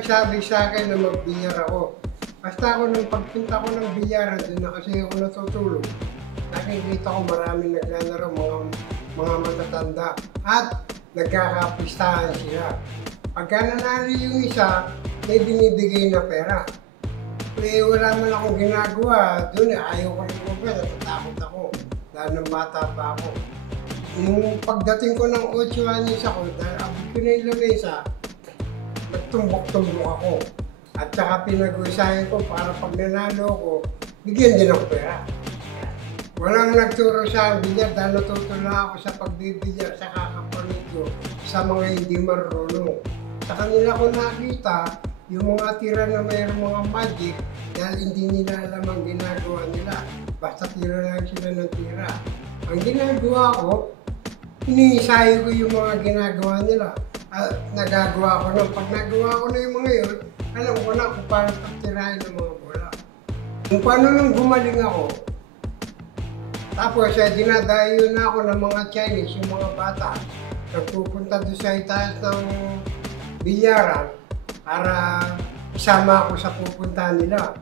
nagsabi sa akin na magbilyar ako. Basta ako nung pagpunta ko ng bilyaran, doon na kasi ako natutulog. Nakikita ko maraming naglalaro, mga matatanda. At nagkakapistahan sila. Pagka nanalo yung isa, may binibigay na pera. Eh, wala man akong ginagawa. Doon ayaw ko rin magpapala. Natatakot ako. Dahil ng bata pa ako. Yung pagdating ko ng 8 anos ako, dahil abot ko na yung lamesa, nagtumbok-tumbok ako. At saka pinag-usahin ko para pag nanalo ko, bigyan din ako pera. Walang nagturo sa akin bilyar dahil natutula ako sa pagbibilyar sa kakapamilya ko sa mga hindi marunong. Sa kanila ko nakita yung mga tira na mayroong mga magic dahil hindi nila alam ang ginagawa nila. Basta tira lang sila ng tira. Ang ginagawa ko, iniisayo ko yung mga ginagawa nila. Nagagawa ko na. Pag nagawa ko na yung mga yun, alam ko na kung paano pagtirahin ng mga bola. Kung paano nung gumaling ako, tapos dinadayo na ako ng mga Chinese, yung mga bata. Nagpupunta doon sa itaas ng bilyaran para isama ako sa pupuntahan nila.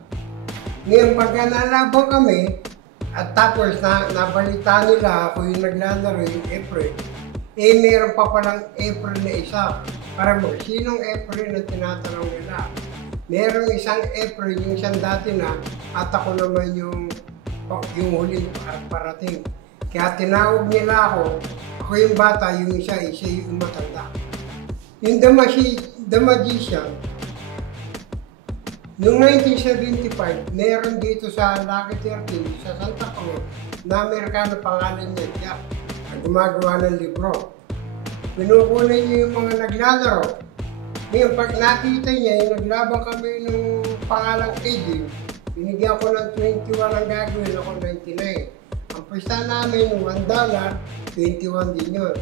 Ngayon, pagka nalaban kami, at tapos nabalita nila ako yung naglalaro yung April, eh meron pa palang April na isa. Para mo, sinong April na tinatanong nila? Merong isang April, yung isang dati na, at ako naman yung huling parating. Kaya tinawag nila ako yung bata, yung isa yung matanda. Yung The Magician, noong 1975, meron dito sa Lucky 13, sa Santa Cruz, na Amerikano pangalan niya, Jack, na gumagawa ng libro. Pinukunan niya yung mga naglalaro. Ngayon, pag nakita niya, yung naglaban kami ng pangalang AJ, binigyan ko ng 21 ang gagawin, ako 99. Ang pista namin, $1, 21 din yun.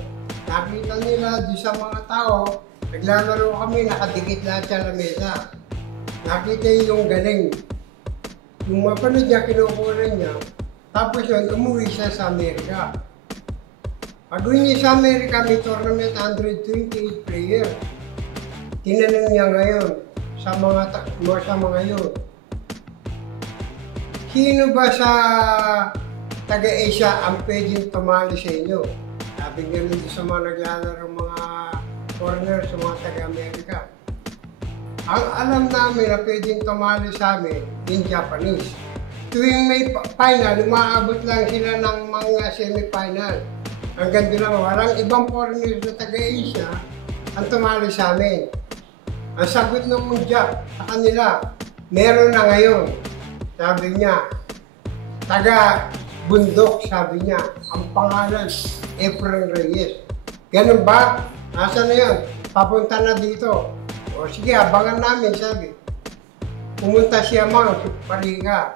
Nakita nila doon sa mga tao, naglalaro kami, nakadikit lahat sa lamesa. Nakita yung galing. Yung mapanood niya, kinukunan niya. Tapos yun, umuwi siya sa Amerika. Pag-uwi niya sa Amerika, may tournament 128 player. Tinanong niya ngayon sa mga yun. Sino ba sa taga-Asia ang pwedeng tumali sa inyo? Sabi nga nito sa mga naglalaro mga foreigner, sa mga taga-Amerika. Ang alam namin na pwedeng tumali sa amin, yung Japanese. Tuwing may final, umaabot lang sila ng mga semi-final. Hanggang doon lang, walang ibang foreigners na taga-Asia ang tumali sa amin. Ang sagot ng Jack sa kanila, meron na ngayon. Sabi niya, taga-bundok, sabi niya, ang pangalan, Efren Reyes. Ganun ba? Nasaan na yun? Papunta na dito. O sige, abangan namin, sabi. Pumunta siya mga Pariga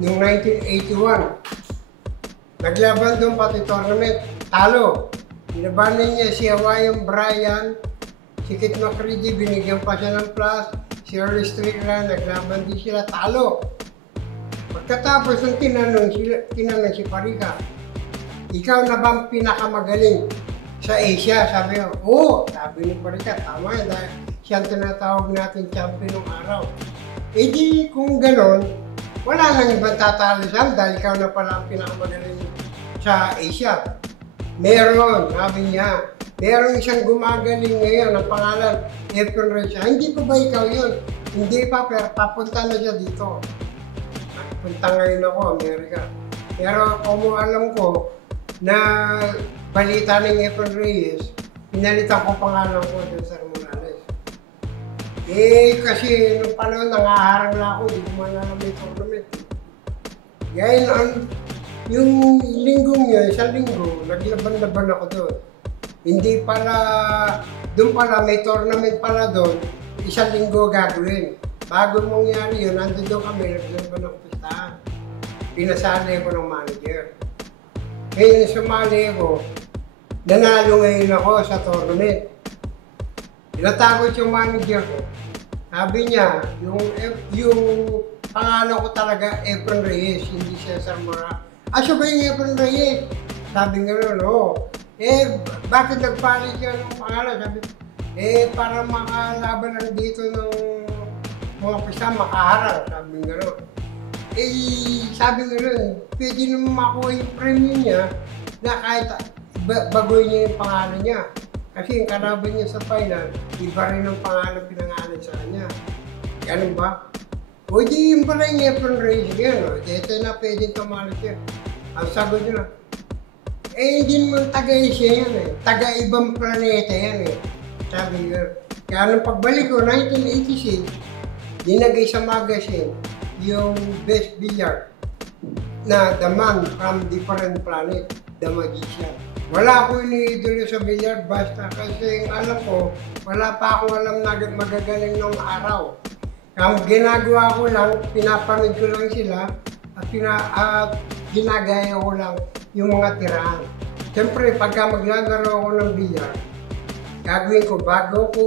noong 1981. Naglaban doon pati tournament, talo. Binabanan niya si Hawaiian Brian, si Kit McCready, binigyan pa siya ng plus, si Early Strickland, naglaban din sila, talo. Pagkatapos ng tinanong si Pariga, ikaw na bang pinakamagaling sa Asia? Sabi niya, oo, sabi ni Pariga, tama yan dahil siya ang tinatawag natin champion ng araw. E di kung ganon, wala nang ibang tatalo sa dahil ikaw na pala ang pinakamagaling sa Asia. Meron, sabi niya, meron isang gumagaling ngayon, ang pangalan, Efren Reyes. Hindi pa ba ikaw yun? Hindi pa, pero papunta na siya dito. Punta ngayon ako, Amerika. Pero kung alam ko na balita ng Efren Reyes, pinalitan ko pangalan ko doon sa Morales. Eh, kasi nung panahon nangaharang na ako, hindi ko man alam may tournament. Ngayon, yung linggong yun, isang linggo, naglaban-laban ako doon. Hindi pala, doon pala, may tournament pala doon, isang linggo gagawin. Bago mangyari yun, nandun doon kami, naglaban ako pistahan. Pinasali ko ng manager. Ngayon, sumali ako, nanalo ngayon ako sa tournament. Pinatakot yung manager ko. Sabi niya, yung pangalan ko talaga, Efren Reyes, hindi Cesar Mora. Siya ba yung Efren Reyes? Sabi nga nun, oo. Eh, bakit nagpalit siya ng pangalan? Sabi, Para makalaban lang dito ng mga pista, makaharang, sabi nga rin. Sabi nga rin, pwede naman makuha yung premium niya na kahit baguhin niya yung pangalan niya. Kasi yung kalaban niya sa final, iba rin ang pangalan pinangalan sa kanya. Ganun ba? O di yung pala yung Efren Reyes yan, o. Ito na pwedeng tumalas yan. Ang sagot nyo na, hindi naman taga-Asia yan eh. Taga-ibang planeta yan eh. Sabi ko, kaya nung pagbalik ko, 1986, dinagay sa magazine yung Best Billiard na The Man from Different Planet, The Magician. Wala ko iniidolo sa billiard basta kasi alam ko, wala pa akong alam na magagaling ng araw. Ang ginagawa ko lang, pinapanood ko lang sila at ginagaya ko lang yung mga tirahan. Siyempre, pagka maglalaro ako ng billiard, gagawin ko bago ko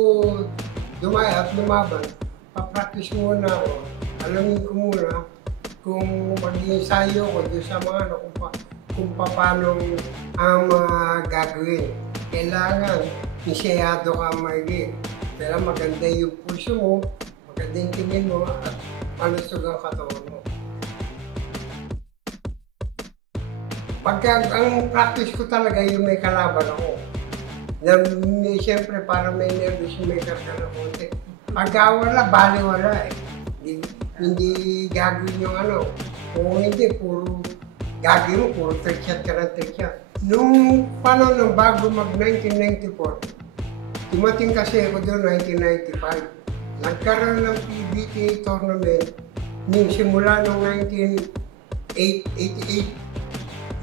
dumaya at lumaban, papractice muna ako. Alamin ko muna kung mag-ensayo ko doon sa mga kung paano ang mga gagawin. Kailangan isyado ka maigi. Pero maganda yung pulso mo, maganda yung tingin mo, at malusog ang katawan mo. Pagka ang practice ko talaga yung may kalaban ako. Siyempre para may nervous maker ka na konti. Pagka wala, bali wala eh. Hindi gagawin yung ano. Kung hindi, puro gagawin mo, puro trick shot ka ng trick shot. Nung panahon ng bago mag-1994, dumating kasi ako doon 1995. Nagkaroon ng PBTA tournament simula noong 1988.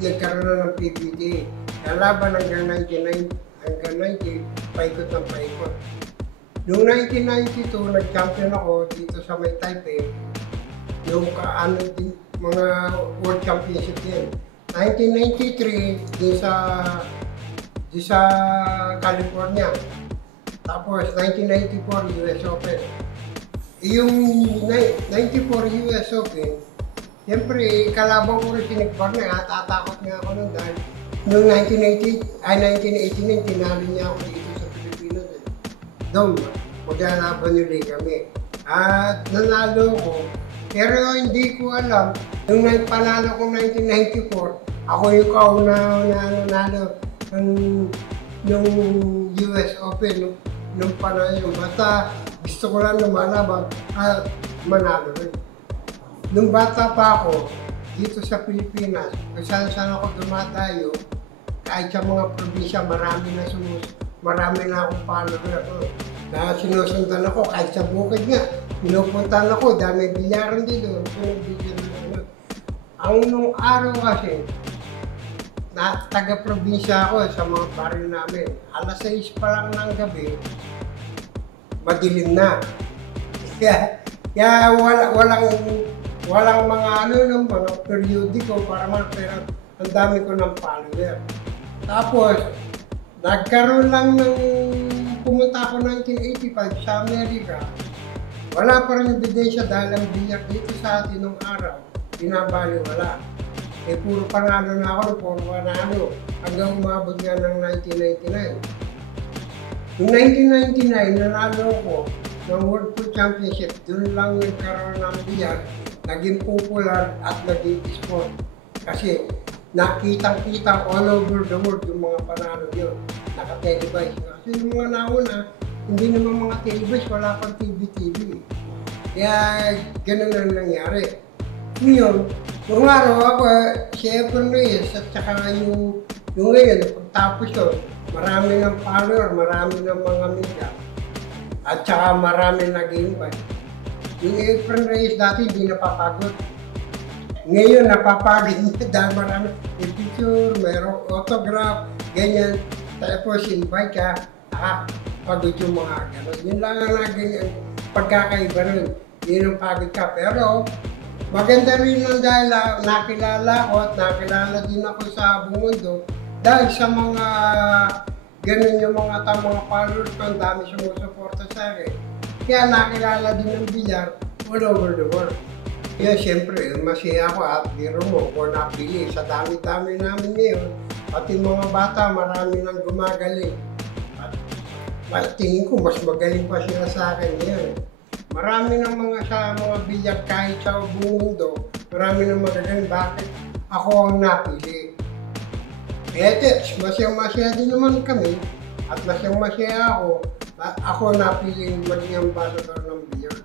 Nagkaroon na ng PBTA. Kalaban hanggang 1990, hanggang 90, paikot ng paikot. Noong 1992, nag-champion ako dito sa may Taipei. Yung mga World Championship din. 1993, di sa California. Tapos 1994, US Open. Yung 94 US Open, siyempre, kalaban ko rin si Nick Barney at tatakot nga ako nun dahil noong 1989, tinalo niya ako dito sa Pilipinas. Doon, maglalaban ulit kami. At nanalo ko, pero hindi ko alam, nung panalo ko 1994, ako yung kauna na nanalo ng US Open nung panalo yun. Basta gusto ko lang lumalaban at manalo rin. Nung bata pa ako, dito sa Pilipinas, kung saan ako dumatayo, kahit sa mga probinsya, marami na akong follower ako. Na sinusundan ako, kahit sa bukid nga, pinupuntahan ako, dahil may bilyaran dito. Ang nung araw kasi, taga-probinsya ako sa mga baryo namin. Alas 6 pa lang ng gabi, madilim na. Kaya walang mga mga periodiko para pero ang dami ko ng follower. Tapos, nagkaroon lang pumunta ako 1985 sa Amerika. Wala pa rin ebidensya dahil ang biyak dito sa atin nung araw, binabali wala. Puro panalo na ako, puro panalo, hanggang umabot nga ng 1999. Noong 1999, nanalo ko ng World Food Championship, doon lang nagkaroon ng biyak, naging popular at naging sport. Kasi nakitang-kita all over the world yung mga panalo yun, naka-televice. Kasi yung mga nauna, hindi naman mga televice, wala pang TV. Kaya ganun lang nangyari. Ngayon, nung araw ako, si Efren Reyes at saka yung ngayon, pagtapos yun, marami ng follower, marami ng mga media, at saka marami nag-invite. Yung Efren Reyes dati hindi napapagod. Ngayon napapagod niya dahil marami may picture, mayroong autograph, ganyan. Tapos invite ka, pagod yung mga gano'n. Yun lang ang naging pagkakaiba nun. Yun ang pagod ka. Pero maganda rin lang dahil nakilala ko at nakilala din ako sa buong mundo dahil sa mga ganun yung mga followers ko, ang dami sumusuporta sa akin. Kaya nakilala din ng bilyar all over the world. Kaya siyempre, masaya ako at biro mo kung napili. Sa dami-dami namin ngayon, pati mga bata, marami nang gumagaling. At tingin ko mas magaling pa sila sa akin ngayon. Marami ng mga sa mga bilyag kahit sa buong mundo, marami ng magagaling. Bakit ako ang napili? Masaya din naman kami at masaya ako. Ako napili maging ambassador ng bilyag.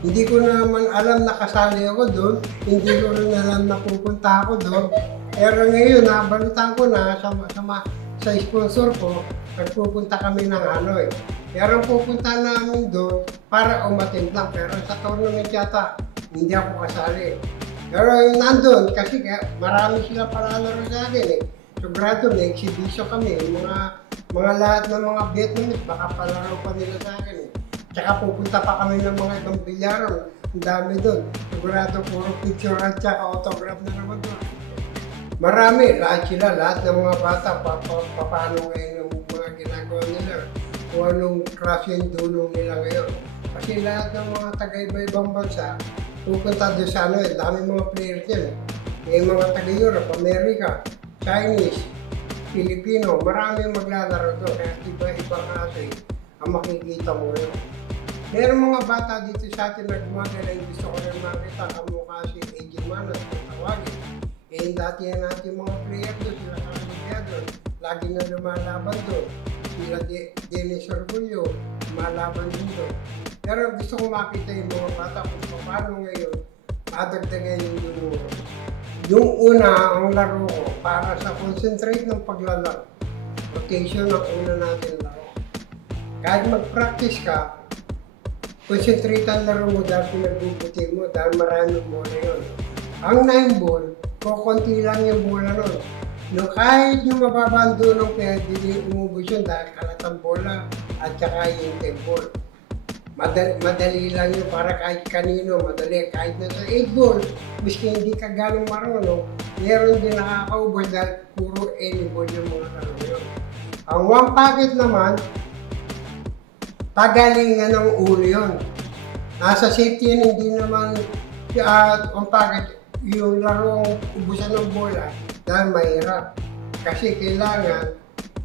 Hindi ko naman alam na kasali ako doon, hindi ko rin alam na pupunta ako doon. Pero ngayon, nabalitaan ko na sa sponsor ko, nagpupunta kami ng Hanoi. Pero pupunta namin doon para umattend lang. Pero sa tournament yata, hindi ako kasali. Pero yung nandun, kasi marami sila palalaro sa akin eh. Sobrado, may exhibition kami. Mga lahat ng mga Vietnamese, baka palaro pa nila sa akin eh. Tsaka pupunta pa kami ng mga ibang bilyaran. Ang dami doon. Sigurado puro picture at tsaka autograph na naman doon. Marami, lahat ng mga bata, paano ngayon yung mga ginagawa nila. Kung anong klase yung dulong nila ngayon. Kasi lahat ng mga taga-iba-ibang bansa, pupunta doon sa dami mga players yan. May mga taga-Europe, America, Chinese, Filipino, marami maglalaro doon. Kaya iba-ibang klase ang makikita mo yun. Meron mga bata dito sa atin na gumagaling, gusto ko rin makita kamukha si AJ Manas kung tawagin. Eh dati yan natin mga player doon, sila Carlos doon, lagi na lumalaban doon. Sila Dennis Orgullo, lumalaban din doon. Pero gusto ko makita yung mga bata kung paano ngayon madagdagan yung dunuro. Yung una, ang laro ko, para sa concentrate ng paglalaro. Rotation ang una natin laro. Kahit mag-practice ka, concentrate ang laro mo dahil pinagbubuti mo dahil maraming bola yun. Ang 9 ball, kukunti lang yung bola nun. No, kahit yung mababando ng pwede din umubos yun dahil kalatang bola at saka yung 10 ball. Madali lang yun para kahit kanino, madali. Kahit nasa 8 ball, miski hindi ka ganong marunong, meron din nakakaubos dahil puro any ball yung mga laro yun. Ang 1 packet naman, pagalingan ng ulo yun. Nasa safety yun, hindi naman yung larong ubusan ng bola dahil mahirap. Kasi kailangan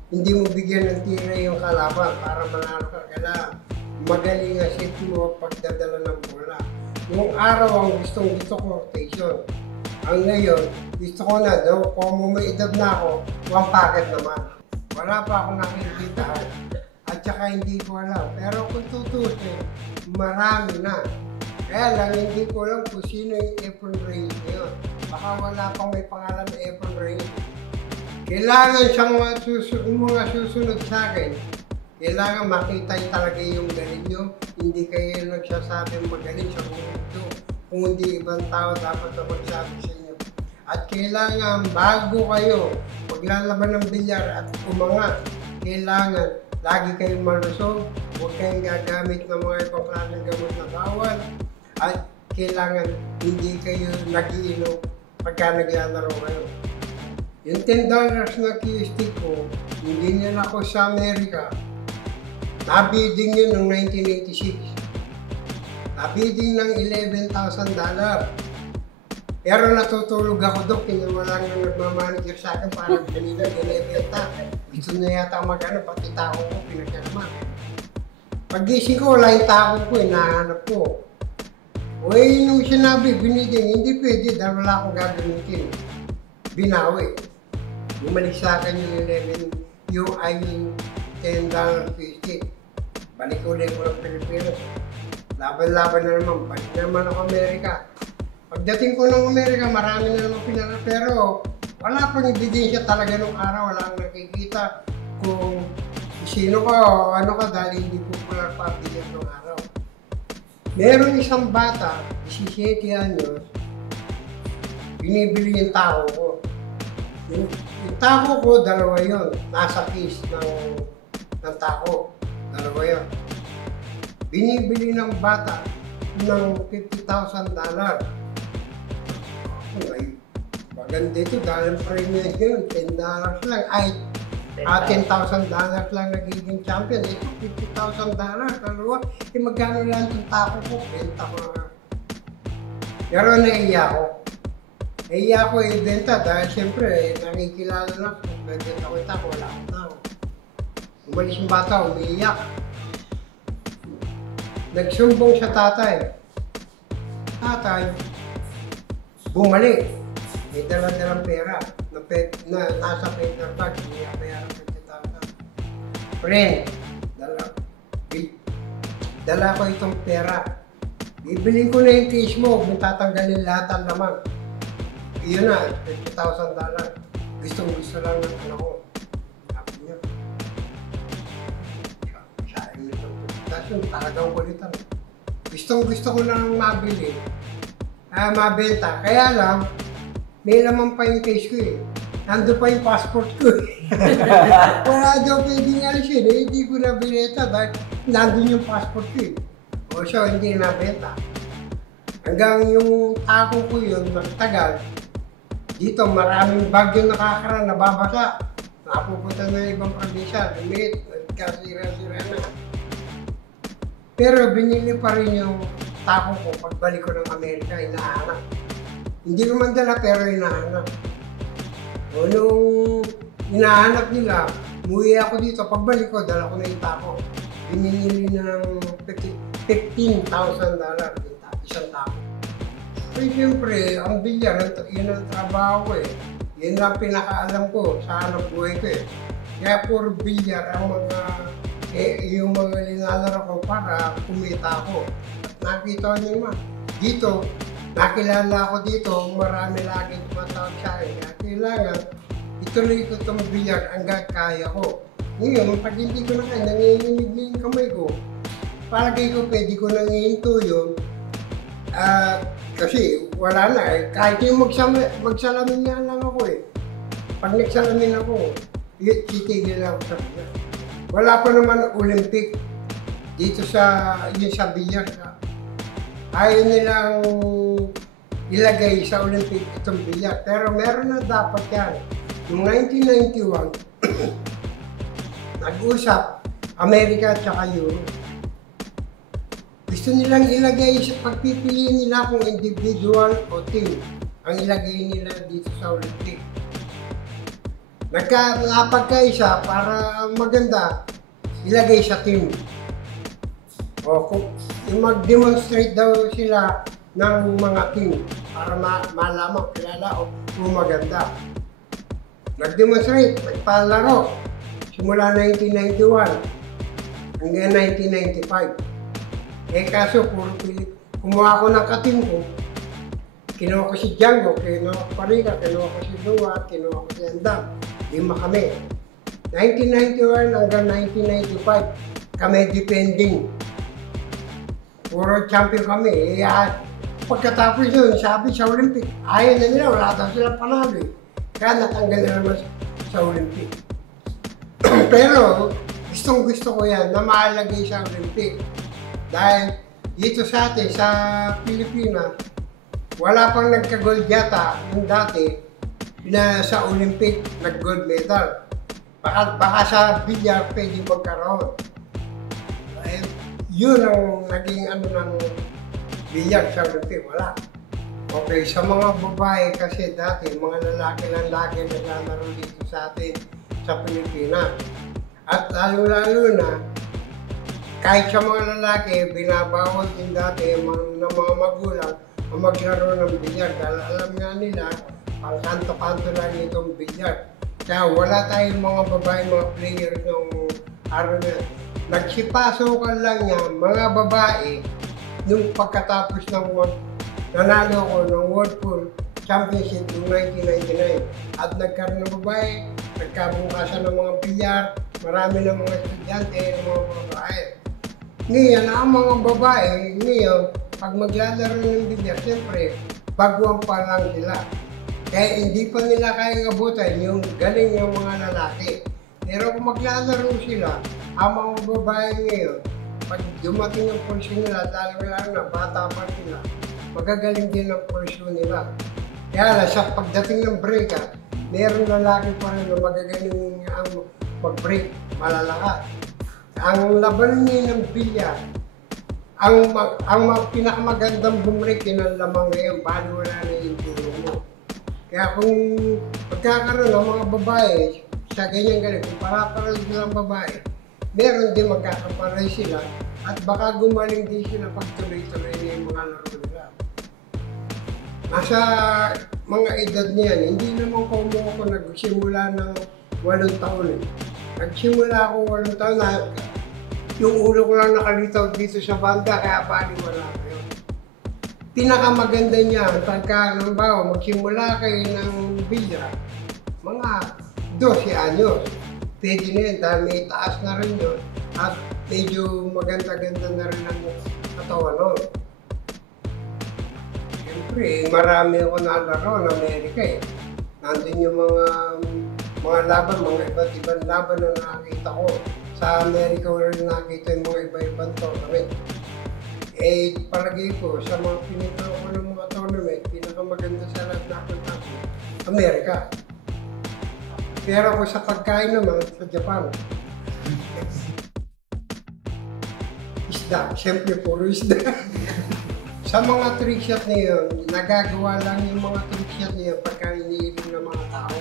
hindi mo bigyan ng tira yung kalaban para manalo ka. Kailangan magaling ang safety mo pagdadala ng bola. Yung araw ang gusto ko rotation. Ang ngayon, gusto ko na daw, kung may edad na ako, 1 packet naman. Wala pa akong nakikita. At saka hindi ko alam. Pero kung tutusin, marami na. Kaya lang hindi ko alam kung sino yung Efron Reyes yun. Baka wala pang may pangalan na Efron Reyes. Kailangan siyang mga susunod sa akin. Kailangan makita talaga yung galing nyo. Hindi kayo nagsasabing magaling sa mundo. Kung hindi ibang tao dapat na magsabi sa inyo. At kailangan bago kayo maglalaban ng bilyar at umangat, kailangan lagi kayong malusog, huwag kayong gagamit ng mga ibang klaseng gamot na bawal, at kailangan hindi kayo nag-iinom pagka naglalaro kayo. Yung $10 na cue stick ko, hindi nila ako sa Amerika, nabiding yun noong 1986. Nabiding ng $11,000. Pero natutulog ako doon, kinawala nga nagmamanager sa akin para ganila ginibenta. Gusto niya yata mag-ano, pati tao ko, pinagkalaman. Pag-gising ko, wala yung tao ko, hinahanap ko. O nung sinabi, binigyan, hindi pwede dahil wala akong gagamitin. Binawi. Bumalik sa akin yung $10.50. Balik ulit ko ng Pilipinas. Laban-laban na naman, balik naman ako Amerika. Pagdating ko ng Amerika, marami na naman pinala, pero wala pang ebidensya talaga nung araw, wala kang nakikita kung sino ka o ano ka dahil hindi popular pa bilang nung araw. Meron isang bata, 17 anyos, binibili yung tao ko. Yung tao ko, dalawa yun, nasa case ng tao, dalawa yun. Binibili ng bata ng $50,000. Ay, maganda ito dahil premium yun, $10 lang, ay $10,000 lang nagiging champion, ito $50,000, dalawa, magkano lang itong tako ko, benta ko na. Pero naiya ko. Naiya ko ibenta dahil siyempre, nakikilala na, nagbenta ko yung tako, wala akong tao. Umalis yung bata, umiiyak. Nagsumbong sa tatay. Tatay, bumalik. May dala-dalang pera na nasa paper bag, hindi bayaran ko si tatay. Friend, dala ko itong pera. Bibilin ko na yung case mo, kung tatanggalin lahat ang laman. Iyon na, $50,000. Gusto lang ng anak ko. Sabi niya. Sabi nito. Tapos yung talagang kulitan. Gusto ko lang mabili. Mabenta. Kaya lang, may laman pa yung case ko eh. Nandun pa yung passport ko eh. Wala daw pwedeng alisin eh. Hindi ko na binenta dahil nandun yung passport ko eh. O siya, hindi nabenta. Hanggang yung ako ko yun, nagtagal. Dito, maraming bagyo nakakaraan, nababasa. Napupunta na ibang probinsya, lumit, nagkasira-sira na. Pero binili pa rin yung tako ko pagbalik ko ng Amerika, hinahanap. Hindi ko man dala, pero hinahanap. O nung hinahanap nila, umuwi ako dito, pagbalik ko, dala ko na yung tako. Binili ng $15,000, isang tako. Eh, siyempre, ang bilyar, yun ang trabaho ko eh. Yun lang pinakaalam ko sa hanap buhay ko eh. Kaya puro bilyar ang yung mga linalaro ko para kumita ako. At nakita niyo naman, dito, nakilala ako dito, marami lagi tumatawag sa akin. Kaya kailangan, ituloy ko itong bilyar hanggang kaya ko. Ngayon, pag hindi ko na kaya, nanginginig na yung kamay ko. Palagay ko, pwede ko nangihinto yun. Kasi wala na eh. Kahit yung magsalamin nga lang ako eh. Pag nagsalamin ako, titigil lang ako sa bilyar. Wala pa naman Olympic dito sa bilyar. Ayaw nilang ilagay sa Olympic itong bilyar. Pero meron na dapat yan. Noong 1991, nag-usap Amerika at saka Europe. Gusto nilang ilagay sa pagpipiliin nila kung individual o team ang ilagay nila dito sa Olympic. Napagkaisa para maganda, ilagay sa team. O kung mag-demonstrate daw sila ng mga team para malaman, kilala o kung maganda. Nag-demonstrate, nagpalaro simula 1991 hanggang 1995. Eh kaso, puro Pilip. Kumuha ko ng katim ko. Kinuha ko si Django, kinuha ko Parika, kinuha ko si Luwa, kinuha ko si Andam. 5 kami. 1991 hanggang 1995, kami defending. Puro champion kami. Pagkatapos yun, sabi sa Olympic, ayaw na nila, wala daw sila panalo eh. Kaya natanggal na naman sa Olympic. Pero, gustong-gusto ko yan na maalagay sa Olympic. Dahil dito sa atin, sa Pilipinas, wala pang nagka-gold yata yung dati na sa Olympic nag-gold medal. Baka sa bilyar pwede magkaroon. Yun ang naging ng bilyar sa Olympic, wala. Okay, sa mga babae kasi dati, mga lalaki lang lagi naglalaro dito sa atin sa Pilipinas. At lalo-lalo na, kahit sa mga lalaki, binabawal din dati ng mga magulang ang maglaro ng bilyar. Dahil alam nga nila, pang kanto-kanto lang itong bilyar. Kaya wala tayong mga babae, mga player ng araw na. Nagsipasukan lang niya, mga babae, nung pagkatapos ng nanalo ko ng World Pool Championship noong 1999. At nagkaroon ng babae, nagkabukasan ng mga bilyar, marami ng mga estudyante, ng mga babae. Ngayon, ang mga babae, ngayon, pag maglalaro ng bilyar, siyempre, baguhan pa lang sila. Kaya hindi pa nila kayang abutan yung galing ng mga lalaki. Pero kung maglalaro sila, ang mga babae ngayon, pag dumating ang pulsyon nila, dahil na bata pa sila, magagaling din ang pulsyon nila. Kaya lang, sa pagdating ng break, meron lalaki pa rin na magagaling ang mag-break, malalakas. Ang laban niya ng bilyar, ang pinakamagandang bumrek yun ang lamang ngayon, bali wala na yung tulong mo. Kaya kung pagkakaroon ng mga babae, sa ganyan galing, kung para-para silang babae, meron din magkakaparay sila at baka gumaling din sila pag tuloy-tuloy na yung mga laro nila. Nasa mga edad niyan, hindi naman ko nagsimula ng 8 taon. Nagsimula ako 8 taon na yung ulo ko lang nakalitaw dito sa banda, kaya wala ko yun. Pinakamaganda niya, pagka magsimula kayo ng bilya, mga 12 anyos. Pwede na yun dahil may taas na rin yun at medyo maganda-ganda na rin ang katawan nun. Siyempre, marami ako nalaro ng Amerika eh. Nandun yung mga laban, mga iba't ibang laban na nakakita ko. Sa Amerika ko rin nakita yung mga iba-ibang tournament. Eh, palagay ko, sa mga pinito ko ng mga tournament, pinakamaganda sa lahat na ako Amerika. Pero ako sa pagkain naman, sa Japan. Isda, siyempre puro isda. Sa mga trick shot na yun, nagagawa lang yung mga trick shot na yun pagka iniiling ng mga tao.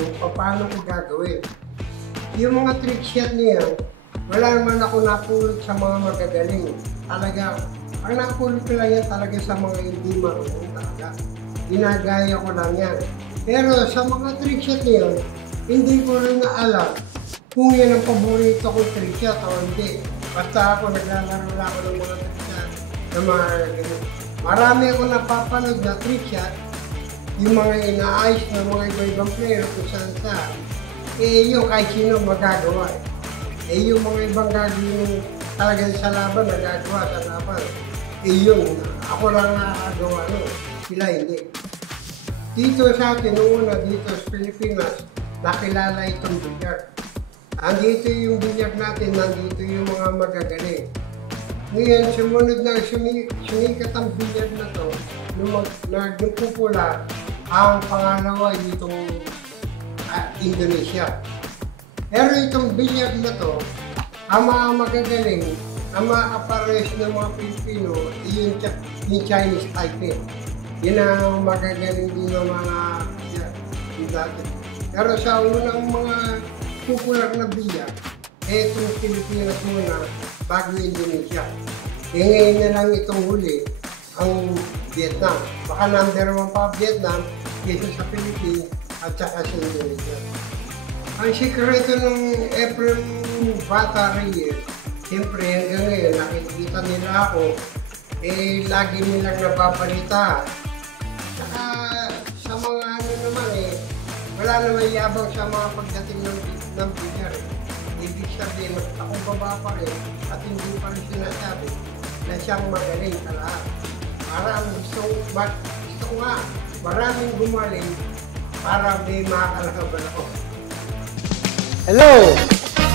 Yung paano ko gagawin. Yung mga trick shot na yun, wala naman ako napulot sa mga magagaling. Talaga, ang napulot ko lang yan talaga sa mga hindi marunong talaga. Ginagaya ko lang yan. Pero sa mga trick shot na yun, hindi ko rin na alam kung yan ang paborito kong trick shot o hindi. Basta ako naglalaro lang ako ng mga trick shot na mga ganun. Marami ako napapanood na trick shot, yung mga inaayos ng mga iba-ibang player kung saan saan. Eh yung kahit sino magagawa. Eh yung mga ibang gagawin talagang sa laban, nagagawa sa laban. Eh yun, ako lang nakakagawa nun. Sila hindi. Dito sa atin, noong una dito sa Pilipinas, nakilala itong bilyar. Andito yung bilyar natin, nandito yung mga magagaling. Ngayon, sumunod na sumikat ang bilyar na to, nung nagpupula, ang pangalawa itong Indonesia. Pero itong bilyar na to, ang mga magagaling, ang mga kapares ng mga Pilipino, yung Chinese Taipei. Yun ang magagaling din ng mga dati. Pero sa unang mga popular na bilyar, itong Pilipinas muna bago Indonesia. E ngayon na lang itong huli, ang Vietnam. Baka number 1 pa Vietnam, kaysa sa Pilipinas at saka sa Indonesia. Ang sikreto ng Efrem Bata Reyes, siyempre hanggang ngayon nakikita nila ako, eh lagi nilang nababalita. Saka sa mga ano naman wala naman yabang sa mga pagdating ng bilyar. Ibig sabihin, akong baba pa rin at hindi pa rin sinasabi na siyang magaling sa lahat. Gusto ko nga, maraming gumaling para may makakalaban ako. Hello!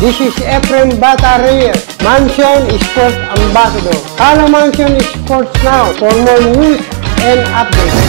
This is Efrem Bata Reyes, Mansion Sports Ambassador. Follow Mansion Sports now for more news and updates.